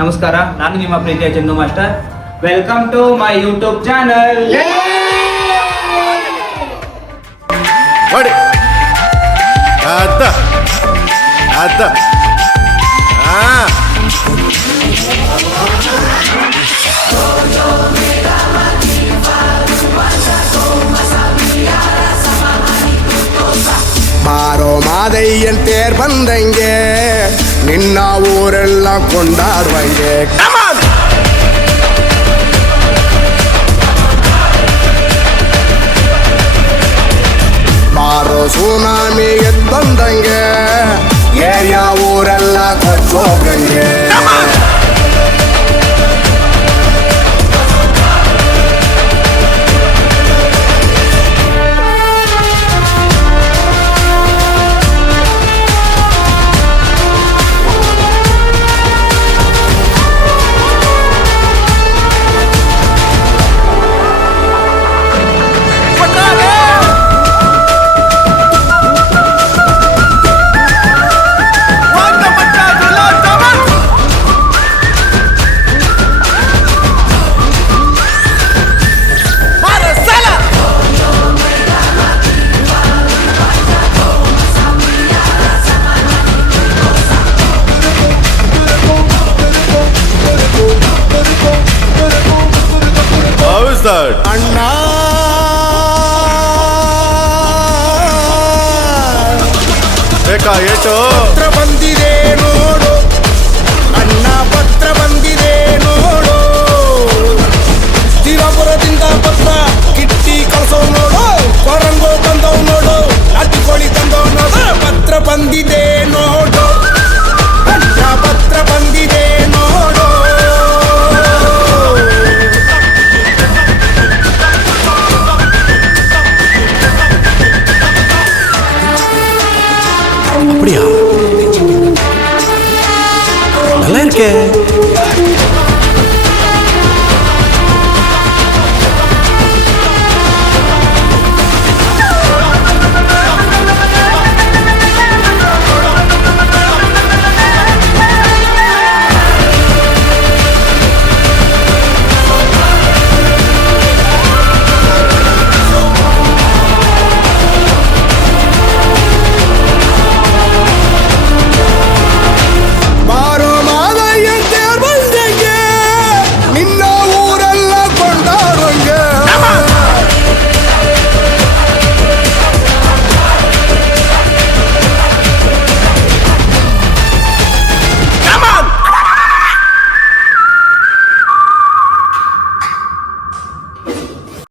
ನಮಸ್ಕಾರ, ನಾನು ನಿಮ್ಮ ಪ್ರೀತಿಯ Chandu master. Welcome to my YouTube channel. ಬಾರೋ ಮಾದಯ್ಯನ್ ತೇರ್ ಬಂದಂಗೆ ನಿನ್ನ ಊರೆಲ್ಲ ಕೊಂಡಾಡುವಂಗೆ. ಬಾರೋ ಸುನಾಮಿ ಎದ್ ಬಂದಂಗೆ ಏರಿಯಾ ಊರೆಲ್ಲ ಕೊಚ್ಚೋಗಂಗೆ. ಅಣ್ಣ ಬೇಕಾ ಏಟು ಪತ್ರ ಬಂದಿದೆ ನೋಡು, ಅಣ್ಣ ಪತ್ರ ಬಂದಿದೆ ನೋಡು. ಶಿವಪುರದಿಂದ ಪತ್ರ ಕಿಟ್ಟಿ ಕಳ್ಸವ್ ನೋಡು, ಕೊರಂಗೋ ತಂದವ್ ನೋಡು, ನಾಟಿ ಕೋಳಿ ತಂದವ್ ನೋಡು. ಪತ್ರ ಬಂದಿದೆ ನೋಡು, ಅಣ್ಣ ಪತ್ರ ಬಂದಿದೆ ನೋಡು. அப்படியா? நல்லா இருக்கே.